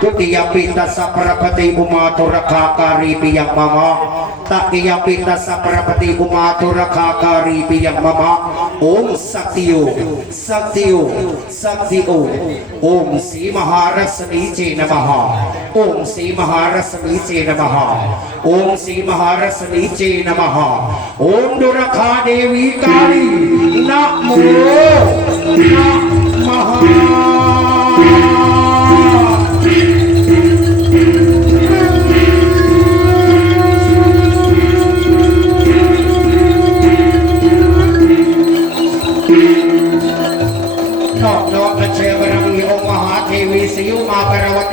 ทุติยปิตัสสะปรปติอุมาตุรคาการีปิยังมะมะตัติยปิตัสส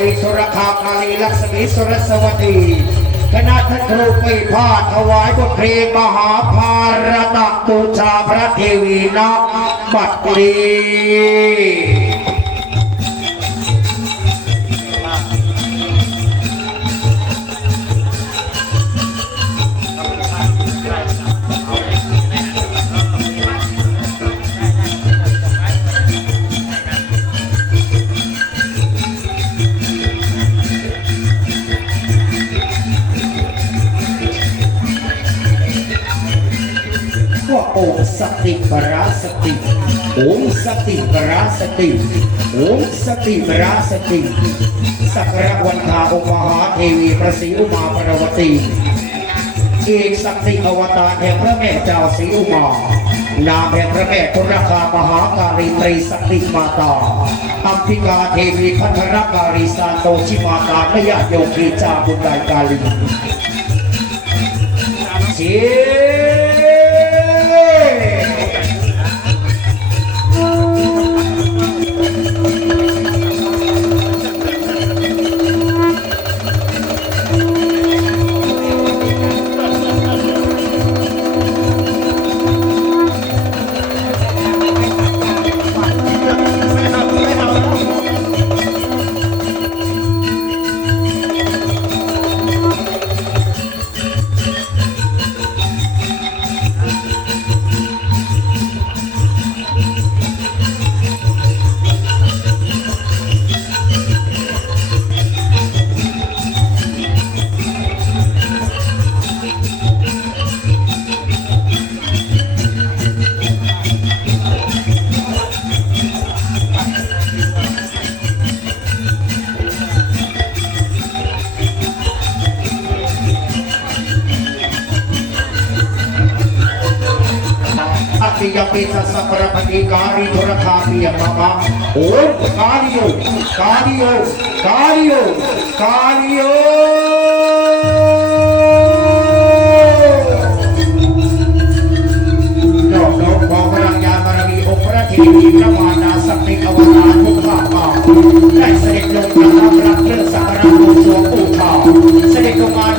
ติสุรคาคาลีลักษมีสุรสวัสดีคณะท่านครูปีพาถวายบทเพลงมหาภารตะตูชาพระเทวีนะบัดนี้ ติปราสติองสติปราสติองสติปราสติสักระวันทาองค์มหาเทวีพระศรีอุมาปรวตีอีกสักติอวตารแห่งพระแม่เจ้าศรีอุมานามแห่งพระแม่ทุรคามหาการีตรีสติมาตาอัมพิกาเทวีพัทรการีสาโตชิมาตาพยาโยคีจาบุญไดกาลีเชี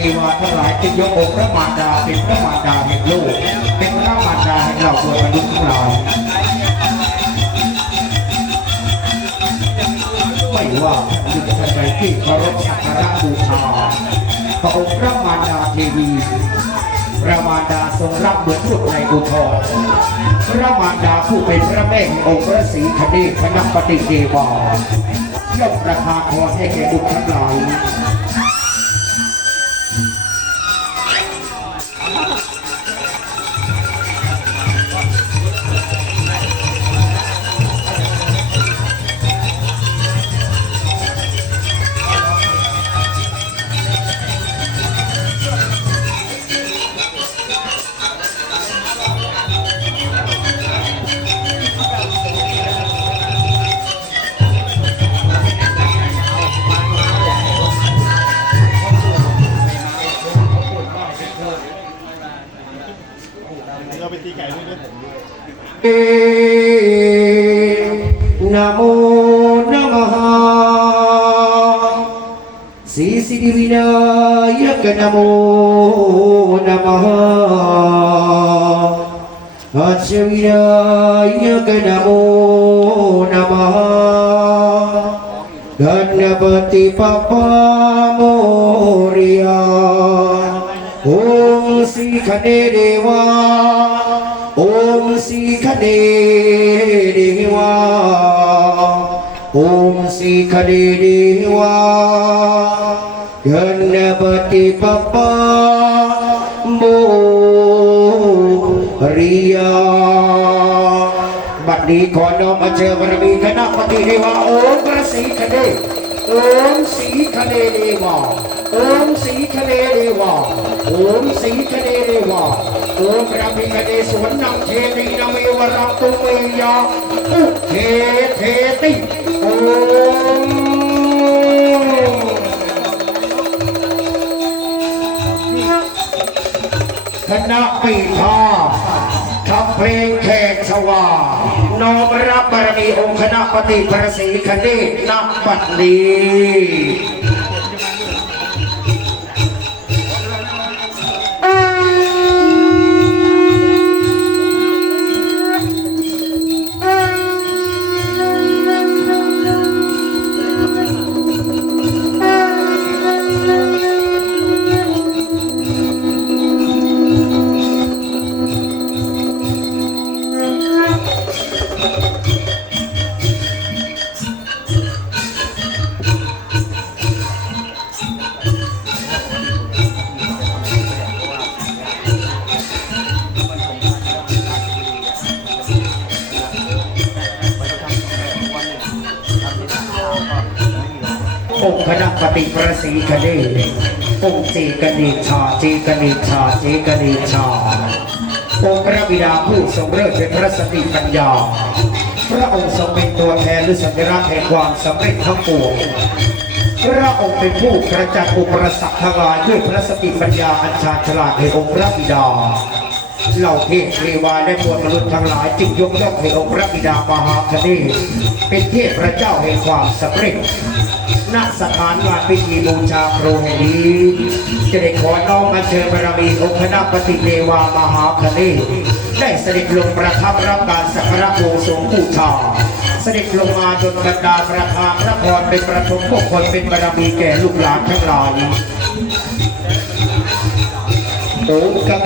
เหล่าเทวาทั้งหลายจึงยกองค์พระมารดาเป็นพระมารดาแห่งโลกเป็นพระมารดาแห่งเหล่าตัวมนุษย์ทั้งหลายไม่ว่าจุดใดที่เคารพสักการะบูชาพระองค์พระมารดาเทวีพระมารดาทรงรับเหมือนบุตรในอุทธรพระมารดาผู้เป็นพระแม่แห่งองค์พระศรีคเนศพระนักปฏิเดวายกประทานพรให้แก่บุตรทั้งหลาย नमो नमः अश्विरायक नमो नमः गणपति पप्पा मोरिया ॐ श्रीखने देवा ॐ श्रीखने देवा ॐ श्रीखने गणपति पप्पा मोरिया บัดนี้ขอน้อมมาเชิญบารมีคณะปฏิเทวาโอมพระศรีคเนศโอมศรีคเนเดวาโอมศรีคเนเดวาโอมศรีคเนเดวาโอมพระพิคเนสวนนำเทนีนเมวรังตุเมยาอุเทเทติโอม คณะปีทาทำเพลงแขกสว่าน้อมรับบารมีองค์คณะปฏิประสีคเนศนักบัดนี้ พระสติปัญญา พระองค์ทรงเป็นตัวแทนหรือสัญลักษณ์แห่งความสำเร็จทั้งปวงพระองค์เป็นผู้กระจัดอุปสรรคทั้งหลายด้วยพระสติปัญญาอันชาญฉลาดในองค์พระบิดา เหล่าเทพเทวาและมวลมนุษย์ทั้งหลายจึงยกย่องให้องค์พระบิดามหาคเนศเป็นเทพพระเจ้าแห่งความสำเร็จณสถานงานพิธีบูชาครูแห่งนี้ จะได้ขอน้อมอัญเชิญบารมีองค์คณะปฏิเทวามหาคเนศได้เสด็จลงประทับรับการสักการะบวงสงบูชาเสด็จลงมาจนบรรดาประธานพระพรเป็นประทมพวกคนเป็นบารมีแก่ลูกหลานทั้งหลาย โอมกัง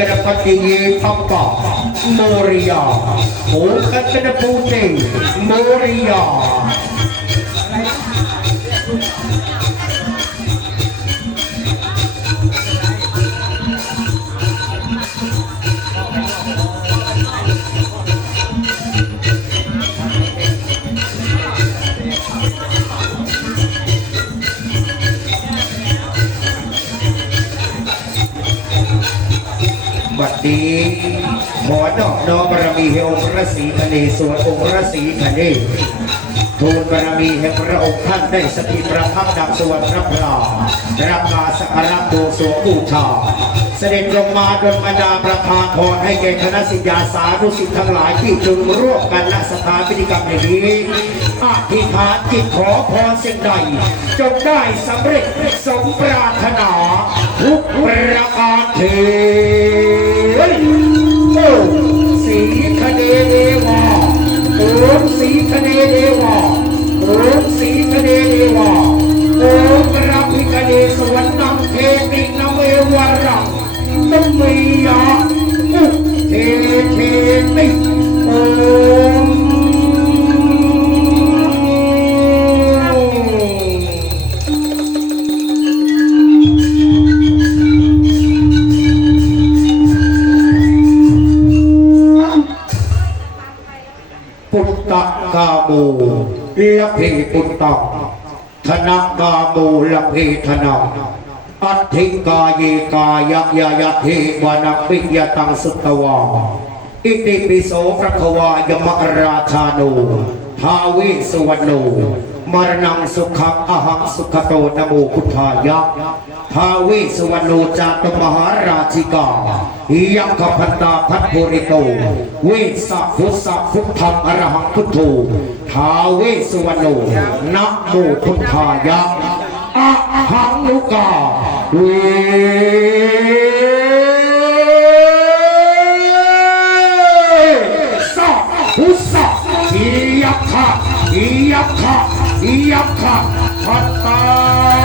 กน ขอนอบน้อมบารมีให้องค์พระศรีคเนศวรองค์พระศรีคเนศทูลบารมีแห่งพระองค์ท่านได้สถิตประทับดังสวรรค์พระพรารับมาสักการะบูสรวงบูชาเสด็จลงมาดลบันดาประทานพรให้แก่คณะสิทธาสาธุสิทธิ์ทั้งหลายที่จึงร่วมกันณสถานพิธีกรรมแห่งนี้อธิษฐานจิตขอพรสิ่งใดจงได้สำเร็จสมปรารถนาทุกประการเถิด ยาอุเทเทติโอ้ปุตตะกาโมละเพปุตตะธนกาโมละเพธนา อัตถิกายกายะยายะเทวานักวิยตังสุตวาอิติปิโสพระควายมราชาโนทาวิสวรรณโนมรณังสุขังอหังสุขโตนโมพุทธายะทาวิสวรรณโนจาตุมหาราชิกายักขพันตาพัทโพริโตเวสสัพพุสัพพุทธังอรหังพุทโธทาวิสวรรณโนนะโมพุทธายะ อะหังลุกาเวสะหุสะอิยัคขะอิยัคขะอิยัคขะพัตตา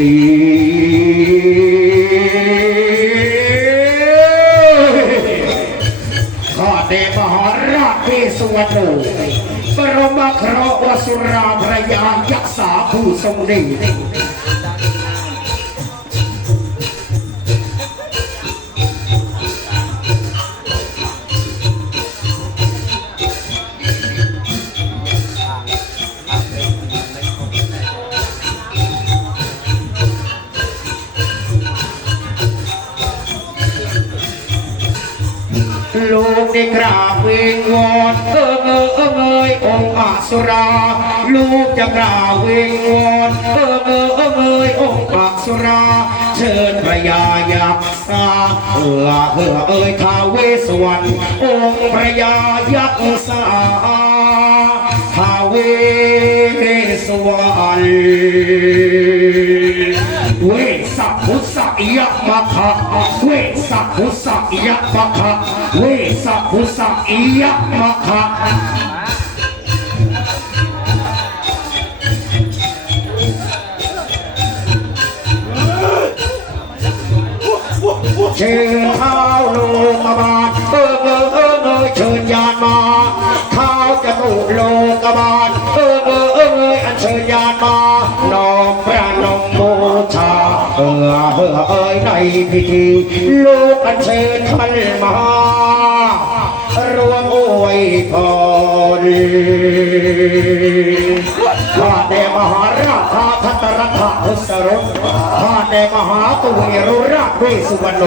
มีข้าเดมหาราชเทสวรรณโนบรมครวสุราพระยายักษาผู้ทรงดี สุรา ลูกจะกราบวิงวอนเออเออเออเอยองค์อสุรา เชิญพระยายักษ์สาเออเออเอยท้าเวสวรรณองค์พระยายักษ์สาท้าเวสวรรณเวสัพุสักยะมะคะเวสัพุสักยะมะคะเวสัพพุสักยะมะคะ ชิญข้าวโลกบาลเออเออเออเออเชิญญาณมาข้าวจะตุโลกบาลเออเออเออเอออันเชิญญาณมาน้อมพระนมบูชาเออเออเอยในพิธีลูกอันเชิญท่านมารวมอวยพร ข้าแต่มหาราชาทัตระฐทศรสข้าแต่มหาตุวีรุราชเวสุวรรณโน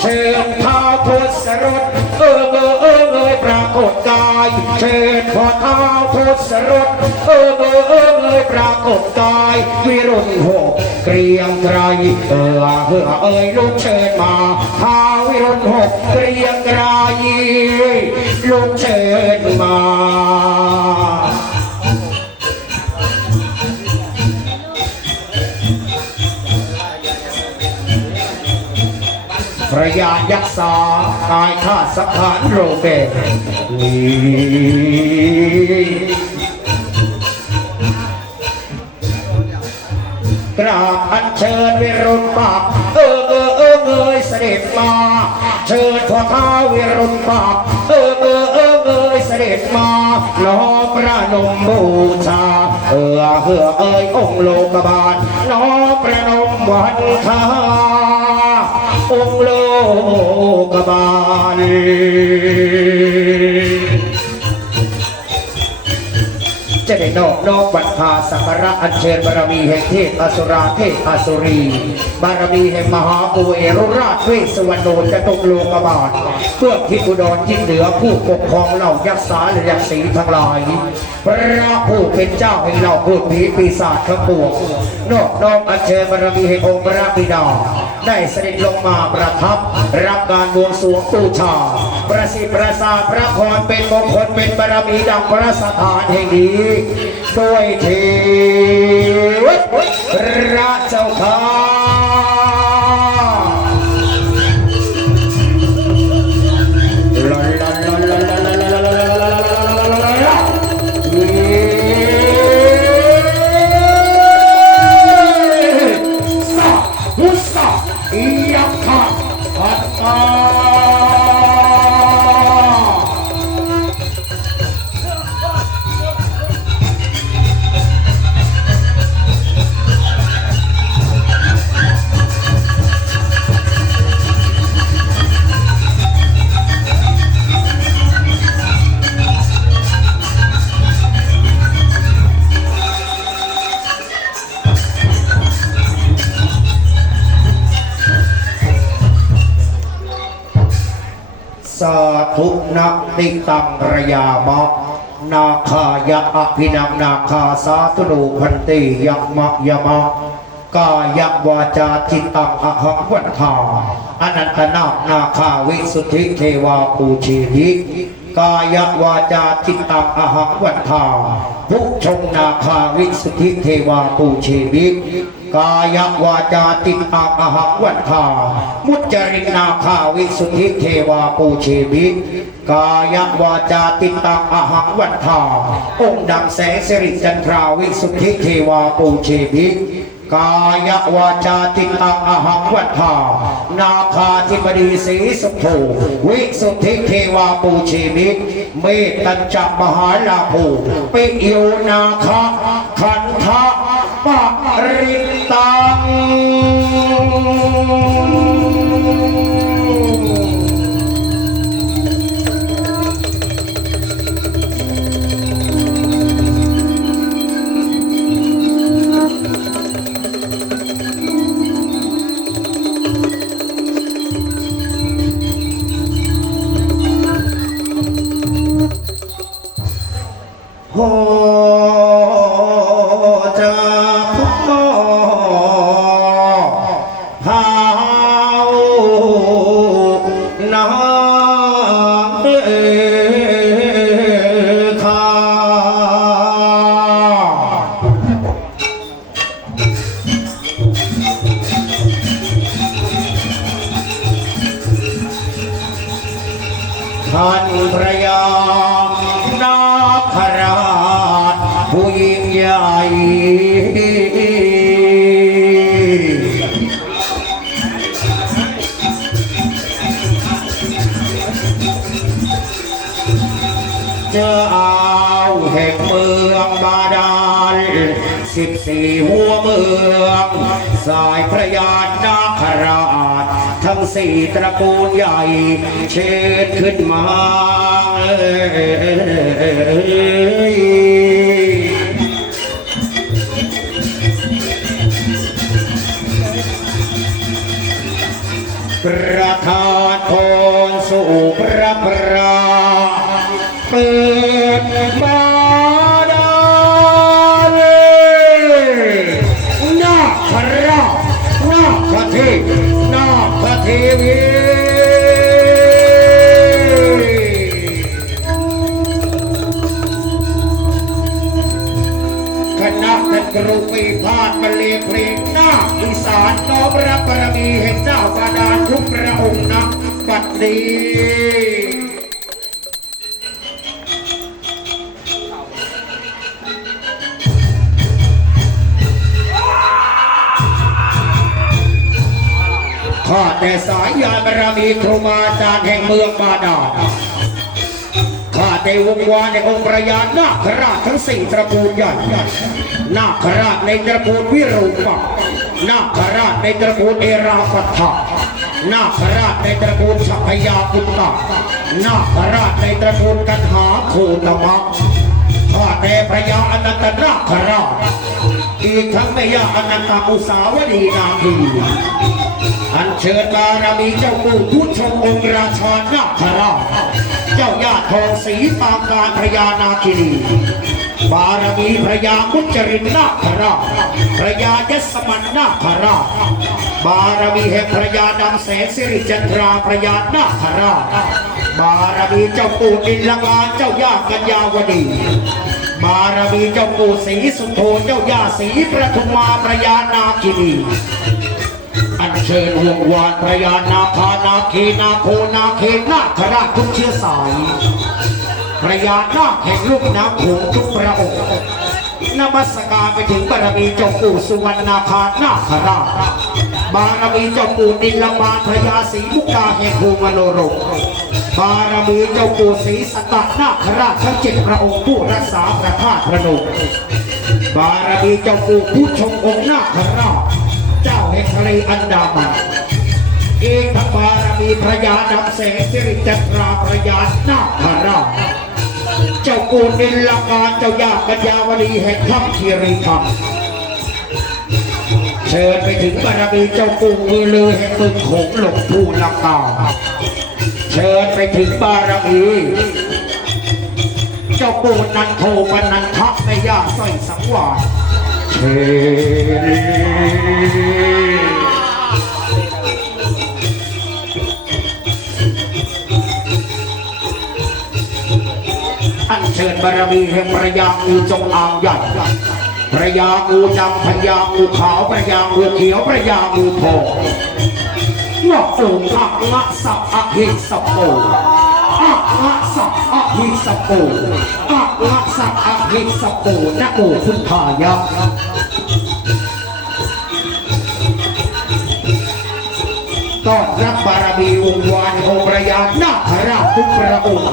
เชิญท้าทศรสเออเออเออเออปรากฏกา เชิญพอเท้าพุทธรถเออเออเออยปรากฏกายวิรุณหกเกรียงไกรเออเออเอยลูกเชิญมาท้าวิรุณหกเกรียงไกรลูกเชิญมา ยายักษากายข้าสัพขานโรเกกราบอัญเชิญวิรุณปากเออเออเออเงยเสด็จมา เชิญพ่อท้าวิรุณปากเออเออเออเงยเสด็จมาน้อมพระนมบูชา เออเออเอ่ยองค์โลกบาลน้อมพระนมวันทา องโลกบาลจะได้นอกนอกบัตรพาสักระอัญเชิญบารมีแห่งเทพอสุราเทพอสุรี บารมีแห่งมหาอุเอรุราชเวสวัรณโนจะตกโลกบาทเพื่อทิพุดรยิ่เหนือผู้ปกครองเหล่ายักษ์สาและยักษ์สีทั้งหลาย พระผู้เป็นเจ้าให้เหล่าพูดผีปีศาจทั้งปวงนอกนอกอัญเชิญบารมีแห่งองค์พระบิดา ได้สด็จลงมาประทับ รับการบวงสรวงปูชา ประสิทธิ์ประสาพระพรเป็นมงคลเป็นบารมีดังพระสถานแห่งนี้ด้วยเทวราเจ้าข้า Iyaka Hatta ติตังระยามะนาคายะอภินังนาคาสาธุโนพันติยักมะยมะกายวาจาจิตตังอหังวันทาอนันตนาคนาคาวิสุทธิเทวาปูชีวิกายวาจาจิตตังอหังวันทาผู้ชงนาคาวิสุทธิเทวาปูชีวิ กายวาจาจิตตังอหังวันทามุจจรินาคาวิสุทธิเทวาปูชีวิกายวาจาติตังอหังวันทาองค์ดำแสงสิริจันทราวิสุทธิเทวาปูชีวิกายวาจาติตังอหังวัฏฐานาคาธิบดีศรีสุโธวิสุทธิเทวาปูชีมิตเมตตัญจมหาลาภูปิโยนาคาคันทะ បរិតង เจ้าแห่งเมืองบาดาลสิบสี่หัวเมือง สายพระยานาคราช ทั้งสี่ตระกูลใหญ่ เชิดขึ้นมา ดีข้าแต่สายยานบารมีครูมาอาจารย์แห่งเมืองบาดาลข้าแต่วงวานในองค์พระยานาคราชทั้งสี่ตระกูลใหญ่นาคราชในตระกูลวิรูปะนาคราชในตระกูลเอราปัทะ นาคราชในตระกูลชัพยาปุตตะนาคราชในตระกูลกันหาโคตมะข้าแต่พระยาอนันตนาคราชอีกทั้งแม่ยาอนันตอุสาวดีนาคีอันเชิญบารมีเจ้าปู่ผู้ชมองค์ราชานาคราชเจ้าญาติทองศรีปางการพญานาคินีบารมีพระยามุจรินนาคราชพระยายศมันนาคราช บารมีแห่งพระยาดำแสนสิริจันทราพระยานาคราชบารมีเจ้าปู่อินลงาเจ้าย่ากัญญาวดี บารมีเจ้าปู่ศรีสุโธเจ้าย่าศรีประทุมาพระยานาคินีอันเชิญวงวานพระยานาคานาคีนาโคนาเคนาคราชทุกเชื้อสายพระยานาคแห่งลูกน้ำโขงทุกพระองค์นมัสการไปถึงบารมีเจ้าปู่สุวรรณาคานาคราช บารมีเจ้าปู่นิลมานพระยาศรีมุกาแห่งภูมโนรกบารมีเจ้าปู่ศรีสตตนาคราชทั้งเจ็ดพระองค์ผู้รักษาพระธาตุพระนมบารมีเจ้าปู่ผู้ชมองค์นาคราชเจ้าแห่งทะเลอันดามันเอกทั้งบารมีพระยาดำแสงสิริจันทราพระยานาคราชเจ้ากูนิลกาเจ้ายากัญญาวลีแห่งถ้ำคีรีธรรม เชิญไปถึงบารมีเจ้ากูมือลือแห่งเมืองโขงหลงภูลังกาเชิญไปถึงบารมีเจ้าปูนันโทปนันทะในย่าสร้อยสังวาสเชิญอันเชิญบารมีแห่งพระยางูจงอางใหญ่ พระยางูดำพระยางูขาวพระยางูเขียวพระยางูทองว่าสูงอักงะสับอักหิสับโปอักละสักอะหิสโปอักละสักอะหิสโปนะโอพุทธายะต้อนรับบารมีวงค์วานองค์พระยานาคราชทุกพระองค์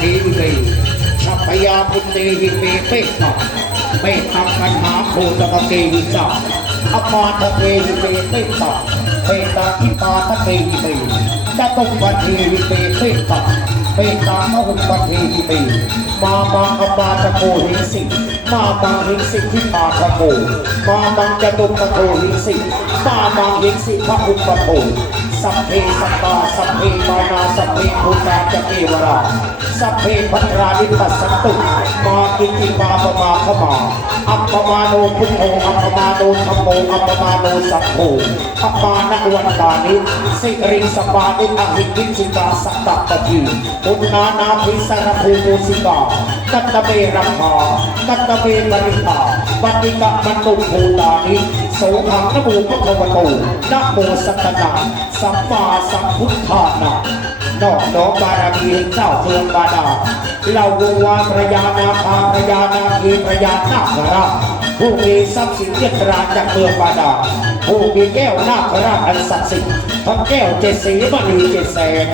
เิราปฏิวิเลชัพยาพุทเตหิเมเปตาเมตังกันหาโคตมเกวิจาอปาทะเกหิเมเปตาเมตตาอิปาทะเกหิเมจะตุวัตเทหิเมเปตาเมตตามหุวัตเทหิเมมามังอปาตะโกหิสิมามังหิสิทิปาทะโกมามังจตุปะโกหิสิ มามังหิสิพระอุปโภสัพเพสัตตาสัพเพมานาสัพเพภูตาจะเอวราสัพเพพัท รานิปัสอัปปมาโนพุทโธอัปปมาโนธรรมโมอัปปมาโนสัพโฆอัปปานวันตนะโสขังนโมพระควโตนะโมสัตตนาสัมมาสัมพุทธานะนอกน้อมบารมีแห่งเจ้าเมืองบาดาลเราวงวานพระยานาคาพระยานาคีพระยานาคราชผู้มีทรัพย์สินเจ็ดราจากเมืองบาดาลผู้มีแก้วนาคราชอันศักดิ์สิทธิ์ทั้งแก้วเจ็ดสีมณีเจ็ดแสน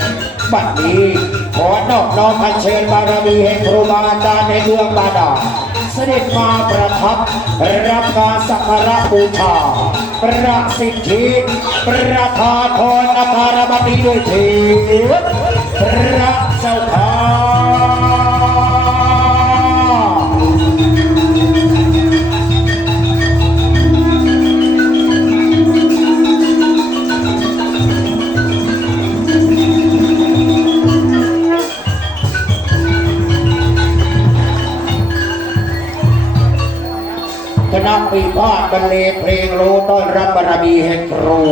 บัดนี้ขอนอกน้อมอัญเชิญบารมีแห่งครูบาอาจารย์ในเมืองบาดาล เสด็จมาประทับรับการสักการะบูชาประสิทธิประทานพรอภารมณีด้วยเถิดพระเจ้าค่ะ ปีพาดบรรเลงเพลงโลต้อนรับบารมีแห่งครู